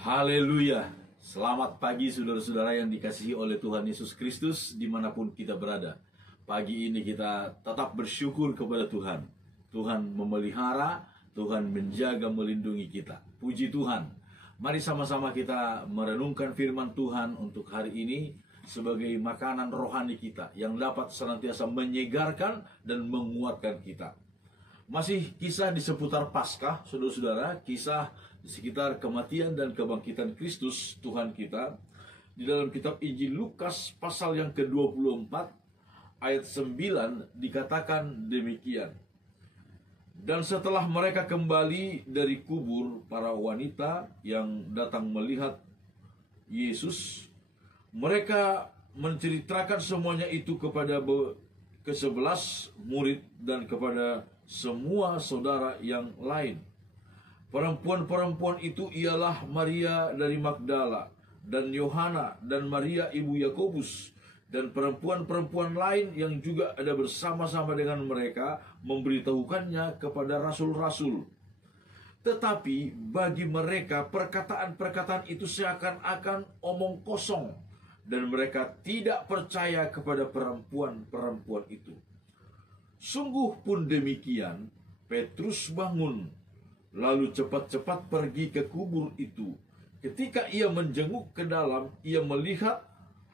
Haleluya. Selamat pagi saudara-saudara yang dikasihi oleh Tuhan Yesus Kristus dimanapun kita berada. Pagi ini kita tetap bersyukur kepada Tuhan. Tuhan memelihara, Tuhan menjaga, melindungi kita. Puji Tuhan. Mari sama-sama kita merenungkan firman Tuhan untuk hari ini sebagai makanan rohani kita yang dapat senantiasa menyegarkan dan menguatkan kita. Masih kisah di seputar Paskah, saudara-saudara, kisah di sekitar kematian dan kebangkitan Kristus Tuhan kita. Di dalam kitab Injil Lukas pasal yang ke-24 ayat 9 dikatakan demikian. Dan setelah mereka kembali dari kubur, para wanita yang datang melihat Yesus, mereka menceritakan semuanya itu kepada ke-11 murid dan kepada semua saudara yang lain. Perempuan-perempuan itu ialah Maria dari Magdala dan Yohana dan Maria ibu Yakobus dan perempuan-perempuan lain yang juga ada bersama-sama dengan mereka memberitahukannya kepada rasul-rasul. Tetapi bagi mereka perkataan-perkataan itu seakan-akan omong kosong dan mereka tidak percaya kepada perempuan-perempuan itu. Sungguh pun demikian, Petrus bangun, lalu cepat-cepat pergi ke kubur itu. Ketika ia menjenguk ke dalam, ia melihat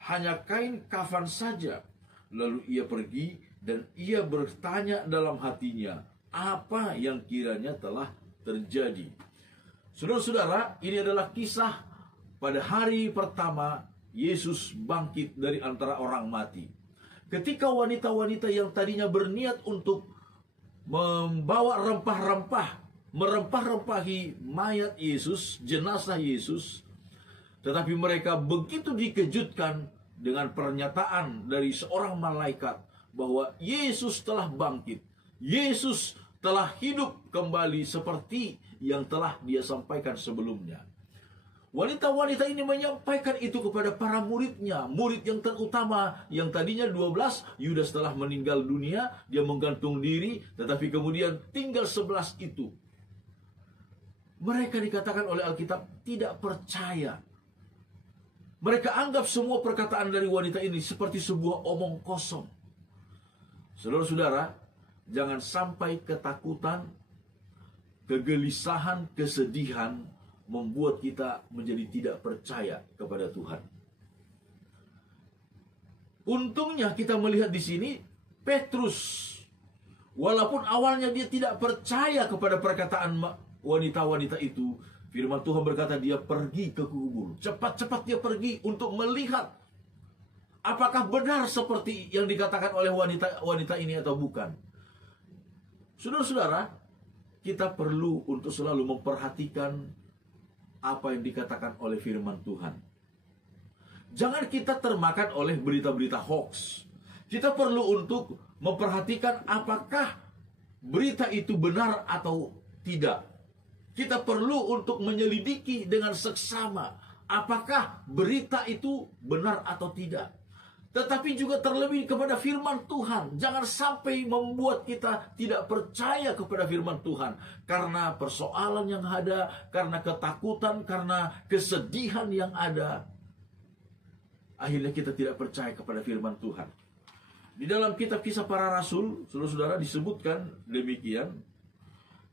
hanya kain kafan saja. Lalu ia pergi dan ia bertanya dalam hatinya, apa yang kiranya telah terjadi. Saudara-saudara, ini adalah kisah pada hari pertama Yesus bangkit dari antara orang mati. Ketika wanita-wanita yang tadinya berniat untuk membawa rempah-rempah, merempah-rempahi mayat Yesus, jenazah Yesus, tetapi mereka begitu dikejutkan dengan pernyataan dari seorang malaikat bahwa Yesus telah bangkit, Yesus telah hidup kembali seperti yang telah dia sampaikan sebelumnya. Wanita-wanita ini menyampaikan itu kepada para muridnya, murid yang terutama, yang tadinya 12, Yudas telah meninggal dunia, dia menggantung diri, tetapi kemudian tinggal 11 itu. Mereka dikatakan oleh Alkitab tidak percaya. Mereka anggap semua perkataan dari wanita ini seperti sebuah omong kosong. Saudara-saudara, jangan sampai ketakutan, kegelisahan, kesedihan membuat kita menjadi tidak percaya kepada Tuhan. Untungnya kita melihat di sini Petrus, walaupun awalnya dia tidak percaya kepada perkataan wanita-wanita itu, firman Tuhan berkata dia pergi ke kubur. Cepat-cepat dia pergi untuk melihat apakah benar seperti yang dikatakan oleh wanita ini atau bukan. Saudara-saudara, kita perlu untuk selalu memperhatikan apa yang dikatakan oleh firman Tuhan. Jangan kita termakan oleh berita-berita hoax. Kita perlu untuk memperhatikan apakah berita itu benar atau tidak. Kita perlu untuk menyelidiki dengan seksama apakah berita itu benar atau tidak. Tetapi juga terlebih kepada firman Tuhan. Jangan sampai membuat kita tidak percaya kepada firman Tuhan. Karena persoalan yang ada, karena ketakutan, karena kesedihan yang ada. Akhirnya kita tidak percaya kepada firman Tuhan. Di dalam kitab Kisah Para Rasul, saudara-saudara, disebutkan demikian.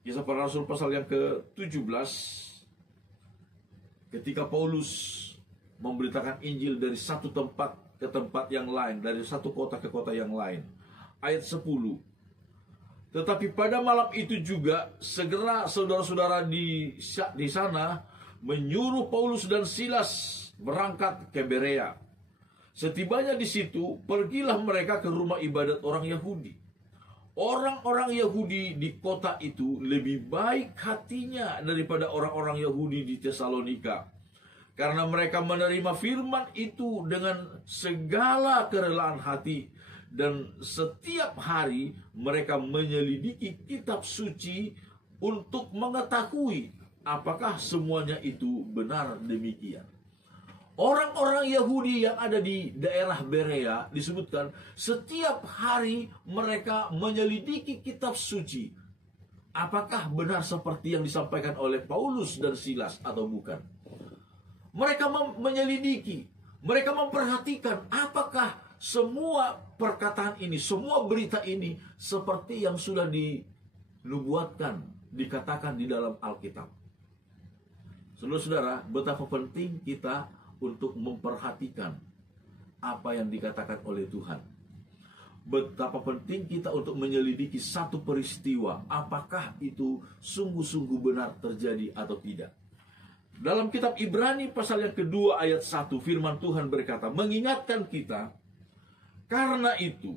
Kisah Para Rasul pasal yang ke-17. Ketika Paulus memberitakan Injil dari satu tempat ke tempat yang lain, dari satu kota ke kota yang lain. Ayat 10. Tetapi pada malam itu juga segera saudara-saudara di sana menyuruh Paulus dan Silas berangkat ke Berea. Setibanya di situ, pergilah mereka ke rumah ibadat orang Yahudi. Orang-orang Yahudi di kota itu lebih baik hatinya daripada orang-orang Yahudi di Tesalonika. Karena mereka menerima firman itu dengan segala kerelaan hati. Dan setiap hari mereka menyelidiki kitab suci untuk mengetahui apakah semuanya itu benar demikian. Orang-orang Yahudi yang ada di daerah Berea disebutkan setiap hari mereka menyelidiki kitab suci. Apakah benar seperti yang disampaikan oleh Paulus dan Silas atau bukan? Mereka menyelidiki, mereka memperhatikan apakah semua perkataan ini, semua berita ini seperti yang sudah dinubuatkan, dikatakan di dalam Alkitab. Saudara-saudara, betapa penting kita untuk memperhatikan apa yang dikatakan oleh Tuhan. Betapa penting kita untuk menyelidiki satu peristiwa, apakah itu sungguh-sungguh benar terjadi atau tidak. Dalam kitab Ibrani pasal yang kedua ayat 1, firman Tuhan berkata, mengingatkan kita, karena itu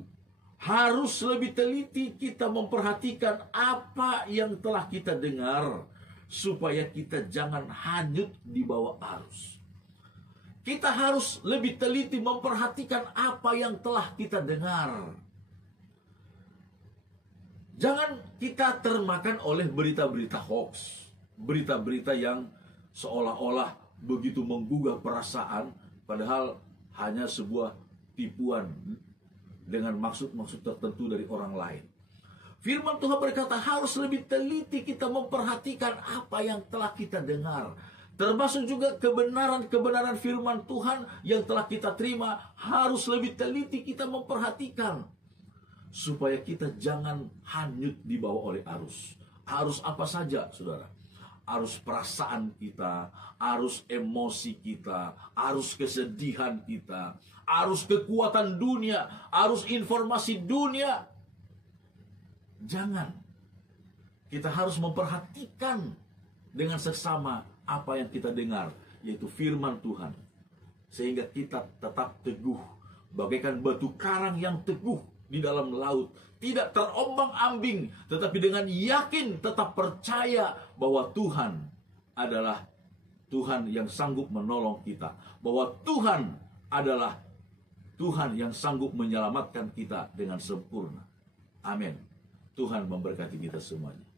harus lebih teliti kita memperhatikan apa yang telah kita dengar, supaya kita jangan hanyut di bawah arus. Kita harus lebih teliti memperhatikan apa yang telah kita dengar. Jangan kita termakan oleh berita-berita hoax, berita-berita yang seolah-olah begitu menggugah perasaan, padahal hanya sebuah tipuan dengan maksud-maksud tertentu dari orang lain. Firman Tuhan berkata harus lebih teliti kita memperhatikan apa yang telah kita dengar. Termasuk juga kebenaran-kebenaran firman Tuhan yang telah kita terima, harus lebih teliti kita memperhatikan. Supaya kita jangan hanyut dibawa oleh arus. Arus apa saja, saudara? Arus perasaan kita, arus emosi kita, arus kesedihan kita, arus kekuatan dunia, arus informasi dunia. Jangan. Kita harus memperhatikan dengan seksama apa yang kita dengar, yaitu firman Tuhan, sehingga kita tetap teguh bagaikan batu karang yang teguh di dalam laut, tidak terombang-ambing, tetapi dengan yakin tetap percaya bahwa Tuhan adalah Tuhan yang sanggup menolong kita, bahwa Tuhan adalah Tuhan yang sanggup menyelamatkan kita dengan sempurna. Amin. Tuhan memberkati kita semuanya.